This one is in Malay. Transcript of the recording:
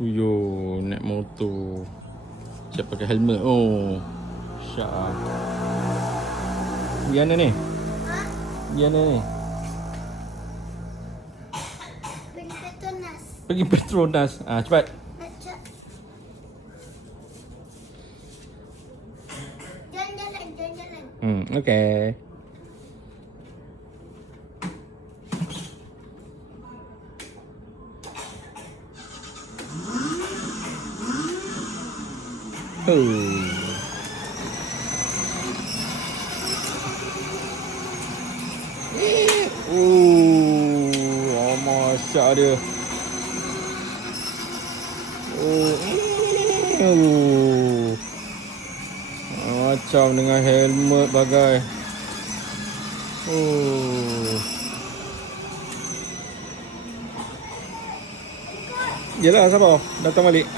Uyo, naik motor. Siapa pakai helmet? Oh, Syah. Gimana ni? Gimana ni? Pergi Petronas. Pergi Petronas. Cepat. Macam jalan-jalan. Okay. Masak dia. Macam dengan helmet bagai. Yelah, sabar. Datang balik.